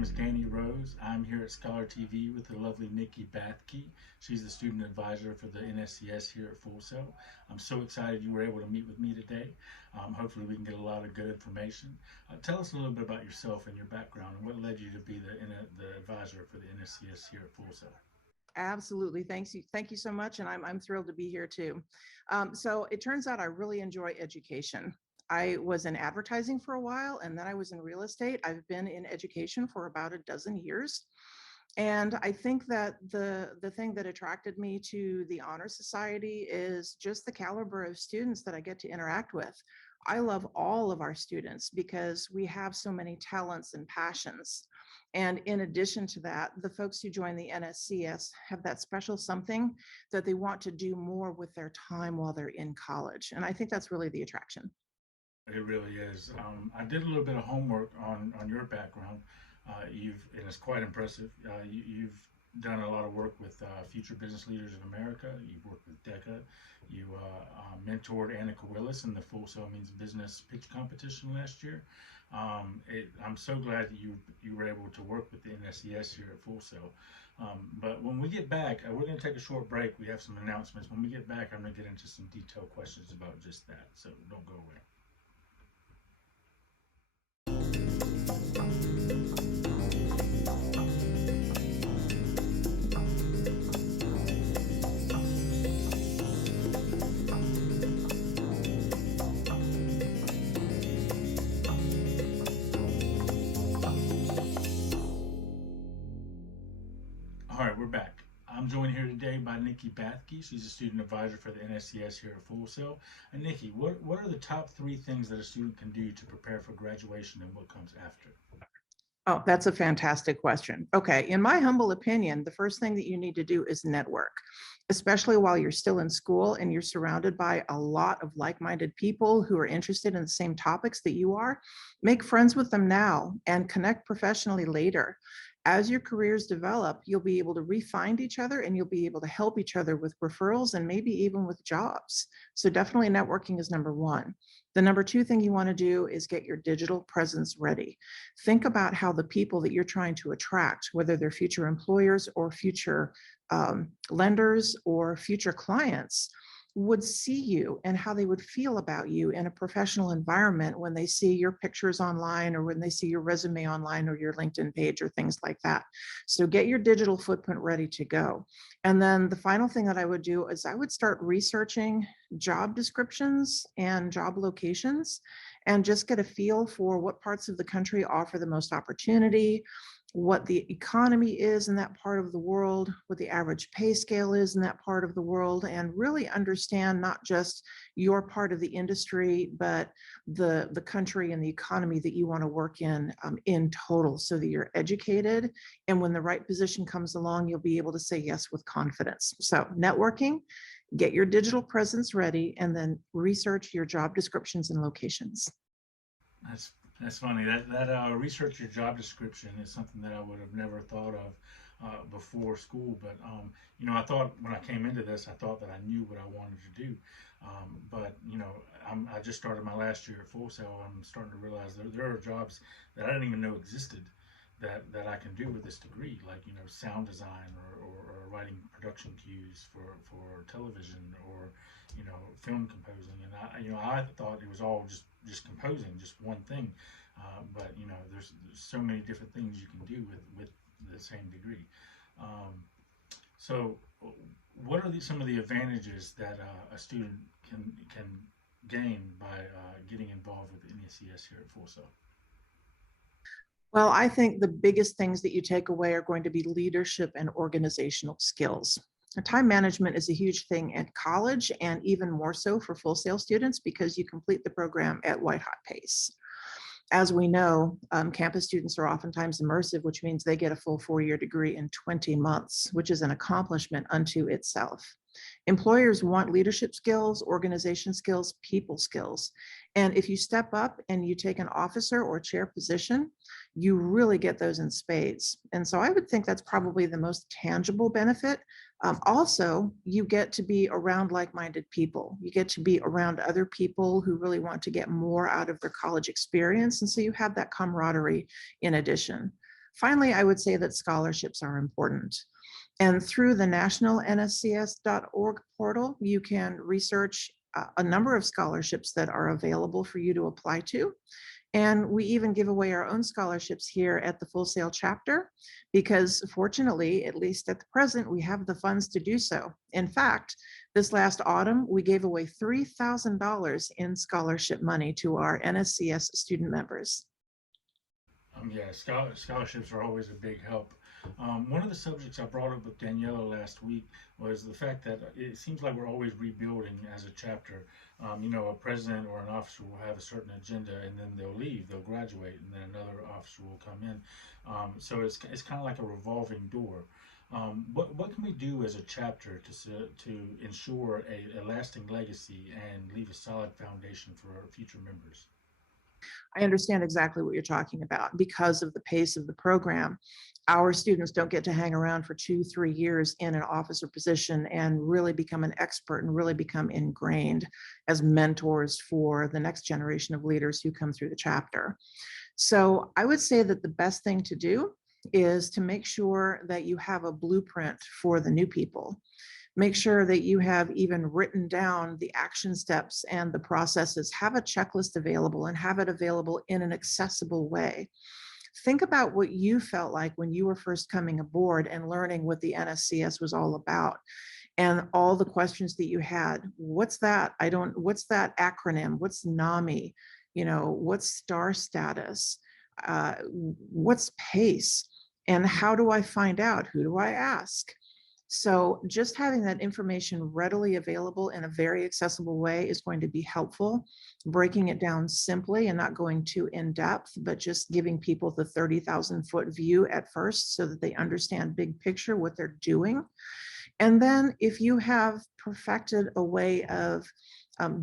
name is Danny Rose. I'm here at ScholarTV with the lovely Niki Bathke. She's the student advisor for the NSCS here at Full Sail. I'm so excited you were able to meet with me today. Hopefully we can get a lot of good information. Tell us a little bit about yourself and your background and what led you to be the advisor for the NSCS here at Full Sail. Absolutely. Thank you so much. And I'm thrilled to be here too. So it turns out I really enjoy education. I was in advertising for a while, and then I was in real estate. I've been in education for about a dozen years. And I think that the thing that attracted me to the Honor Society is just the caliber of students that I get to interact with. I love all of our students because we have so many talents and passions. And in addition to that, the folks who join the NSCS have that special something that they want to do more with their time while they're in college. And I think that's really the attraction. It really is. I did a little bit of homework on your background. And it's quite impressive. You've done a lot of work with Future Business Leaders in America. You've worked with DECA. You mentored Annika Willis in the Full Sail Means Business pitch competition last year. I'm so glad that you were able to work with the NSCS here at Full Sail. But when we get back, we're going to take a short break. We have some announcements. When we get back, I'm going to get into some detailed questions about just that. So don't go away. All right, we're back. I'm joined here today by Niki Bathke. She's a student advisor for the NSCS here at Full Sail. And Niki, what are the top 3 things that a student can do to prepare for graduation and what comes after? Oh, that's a fantastic question. Okay, in my humble opinion, the first thing that you need to do is network, especially while you're still in school and you're surrounded by a lot of like-minded people who are interested in the same topics that you are. Make friends with them now and connect professionally later. As your careers develop, you'll be able to re-find each other and you'll be able to help each other with referrals and maybe even with jobs. So definitely networking is number 1. The number 2 thing you want to do is get your digital presence ready. Think about how the people that you're trying to attract, whether they're future employers or future lenders or future clients, would see you and how they would feel about you in a professional environment when they see your pictures online or when they see your resume online or your LinkedIn page or things like that. So get your digital footprint ready to go. And then the final thing that I would do is I would start researching job descriptions and job locations and just get a feel for what parts of the country offer the most opportunity, what the economy is in that part of the world, what the average pay scale is in that part of the world, and really understand not just your part of the industry, but the country and the economy that you want to work in total, so that you're educated. And when the right position comes along, you'll be able to say yes with confidence. So networking, get your digital presence ready, and then research your job descriptions and locations. That's funny. That research your job description is something that I would have never thought of before school. But I thought when I came into this, I thought that I knew what I wanted to do. But I just started my last year at Full Sail. I'm starting to realize there are jobs that I didn't even know existed that I can do with this degree, like sound design or writing production cues for television or film composing. And I thought it was all just composing, just one thing. But there's so many different things you can do with the same degree. So what are some of the advantages that a student can gain by getting involved with NSCS here at Full Sail? Well, I think the biggest things that you take away are going to be leadership and organizational skills. Time management is a huge thing at college, and even more so for Full Sail students because you complete the program at white hot pace. As we know, campus students are oftentimes immersive, which means they get a full 4-year degree in 20 months, which is an accomplishment unto itself. Employers want leadership skills, organization skills, people skills. And if you step up and you take an officer or chair position, you really get those in spades. And so I would think that's probably the most tangible benefit. Also, you get to be around like-minded people. You get to be around other people who really want to get more out of their college experience. And so you have that camaraderie in addition. Finally, I would say that scholarships are important. And through the national nscs.org portal, you can research a number of scholarships that are available for you to apply to. And we even give away our own scholarships here at the Full Sail chapter, because fortunately, at least at the present, we have the funds to do so. In fact, this last autumn, we gave away $3,000 in scholarship money to our NSCS student members. Yeah, scholarships are always a big help. One of the subjects I brought up with Daniela last week was the fact that it seems like we're always rebuilding as a chapter. A president or an officer will have a certain agenda, and then they'll leave, they'll graduate, and then another officer will come in. So it's kind of like a revolving door. What can we do as a chapter to ensure a lasting legacy and leave a solid foundation for our future members? I understand exactly what you're talking about. Because of the pace of the program, our students don't get to hang around for 2-3 years in an officer position and really become an expert and really become ingrained as mentors for the next generation of leaders who come through the chapter. So I would say that the best thing to do is to make sure that you have a blueprint for the new people. Make sure that you have even written down the action steps and the processes. Have a checklist available and have it available in an accessible way. Think about what you felt like when you were first coming aboard and learning what the NSCS was all about, and all the questions that you had. What's that? What's that acronym? What's NAMI? What's STAR status? What's PACE? And how do I find out? Who do I ask? So just having that information readily available in a very accessible way is going to be helpful. Breaking it down simply and not going too in depth, but just giving people the 30,000-foot view at first so that they understand big picture what they're doing. And then if you have perfected a way of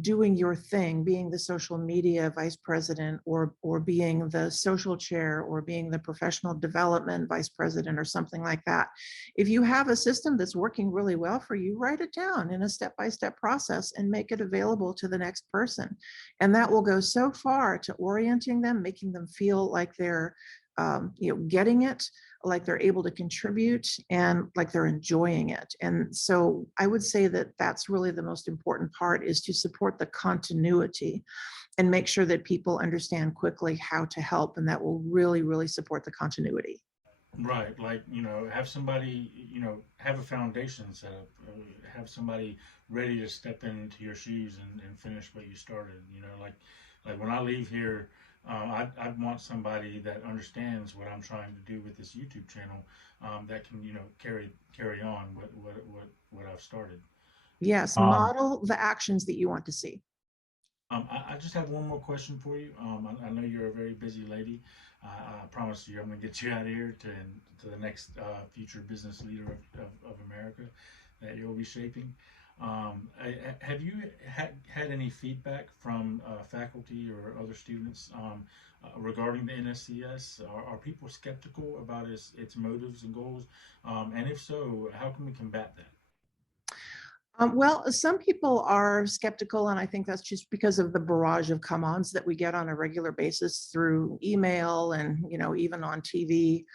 doing your thing, being the social media vice president, or being the social chair, or being the professional development vice president, or something like that. If you have a system that's working really well for you, write it down in a step-by-step process and make it available to the next person. And that will go so far to orienting them, making them feel like they're getting it, like they're able to contribute, and like they're enjoying it. And so I would say that that's really the most important part, is to support the continuity and make sure that people understand quickly how to help. And that will really, really support the continuity. Right, like have somebody, have a foundation set up, have somebody ready to step into your shoes and finish what you started. Like when I leave here, I want somebody that understands what I'm trying to do with this YouTube channel, that can carry on what I've started. Yes, model the actions that you want to see. I just have one more question for you. I know you're a very busy lady. I promise you, I'm going to get you out of here to the next future business leader of America that you'll be shaping. Have you had any feedback from faculty or other students regarding the NSCS? Are people skeptical about its motives and goals? And if so, how can we combat that? Well, some people are skeptical, and I think that's just because of the barrage of come-ons that we get on a regular basis through email and even on TV.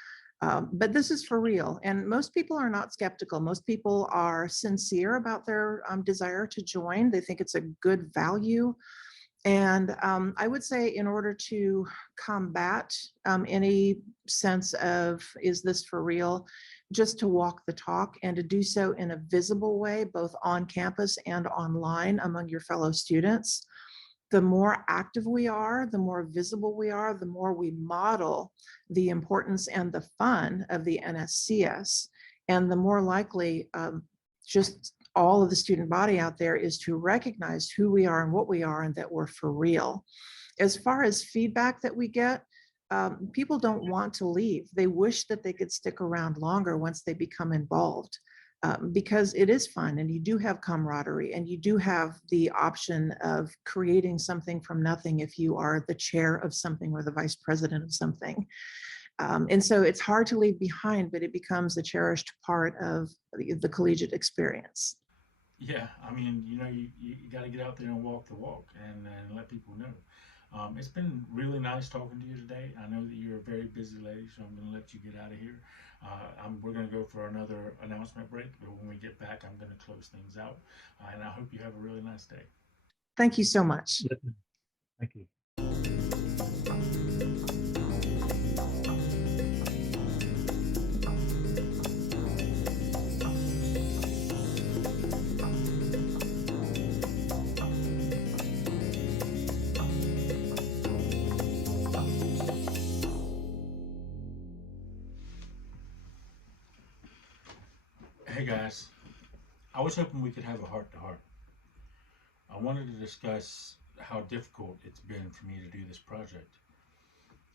But this is for real, and most people are not skeptical. Most people are sincere about their desire to join. They think it's a good value. And I would say, in order to combat any sense of, is this for real, just to walk the talk and to do so in a visible way, both on campus and online among your fellow students. The more active we are, the more visible we are, the more we model the importance and the fun of the NSCS, and the more likely just all of the student body out there is to recognize who we are and what we are, and that we're for real. As far as feedback that we get, people don't want to leave. They wish that they could stick around longer once they become involved, because it is fun, and you do have camaraderie, and you do have the option of creating something from nothing if you are the chair of something or the vice president of something. And so it's hard to leave behind, but it becomes a cherished part of the collegiate experience. Yeah, I mean, you got to get out there and walk the walk and let people know. It's been really nice talking to you today. I know that you're a very busy lady, so I'm going to let you get out of here. We're going to go for another announcement break, but when we get back, I'm going to close things out. And I hope you have a really nice day. Thank you so much. Thank you. Hey guys, I was hoping we could have a heart-to-heart. I wanted to discuss how difficult it's been for me to do this project.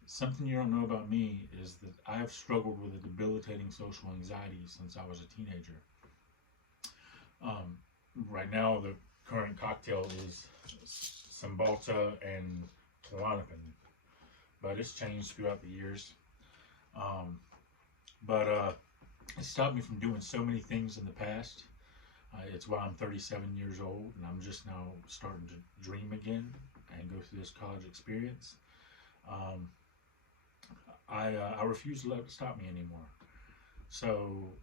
Something you don't know about me is that I have struggled with a debilitating social anxiety since I was a teenager. Right now, the current cocktail is Cymbalta and Klonopin, but it's changed throughout the years. But it stopped me from doing so many things in the past. It's why I'm 37 years old and I'm just now starting to dream again and go through this college experience. I refuse to let it stop me anymore. So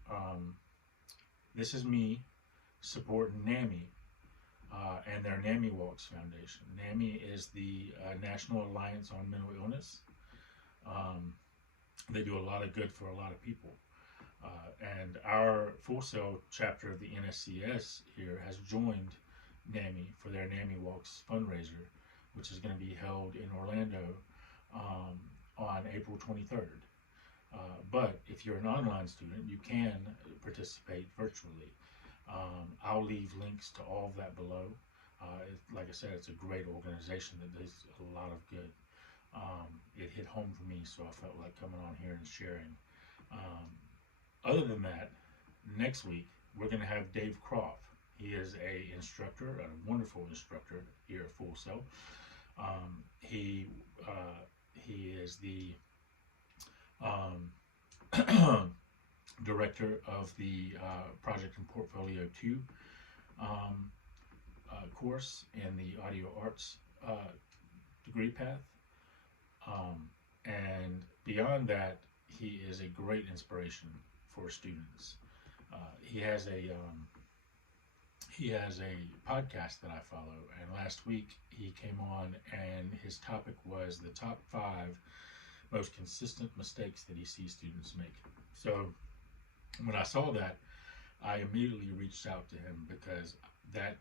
this is me supporting NAMI and their NAMIWALKS Foundation. NAMI is the National Alliance on Mental Illness. They do a lot of good for a lot of people. And our Full Sail chapter of the NSCS here has joined NAMI for their NAMIWALKS fundraiser, which is going to be held in Orlando on April 23rd. But if you're an online student, you can participate virtually. I'll leave links to all of that below. Like I said, it's a great organization that does a lot of good. It hit home for me, so I felt like coming on here and sharing. Other than that, next week we're going to have Dave Croft. He is a instructor, a wonderful instructor here at Full Sail. He is the director of the Project and Portfolio 2 course in the audio arts degree path. And beyond that, he is a great inspiration for students. He has a podcast that I follow, and last week he came on and his topic was the top 5 most consistent mistakes that he sees students make. So when I saw that, I immediately reached out to him because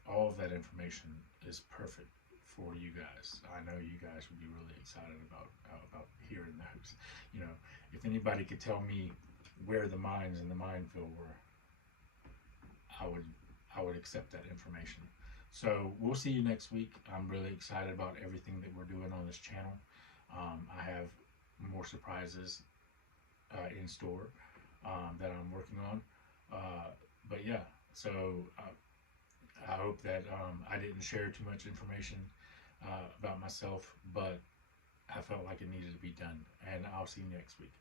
all of that information is perfect for you guys. I know you guys would be really excited about hearing those. You know, if anybody could tell me where the mines in the minefield were, I would accept that information. So we'll see you next week. I'm really excited about everything that we're doing on this channel. I have more surprises in store that I'm working on. But yeah, so I hope that I didn't share too much information about myself, but I felt like it needed to be done. And I'll see you next week.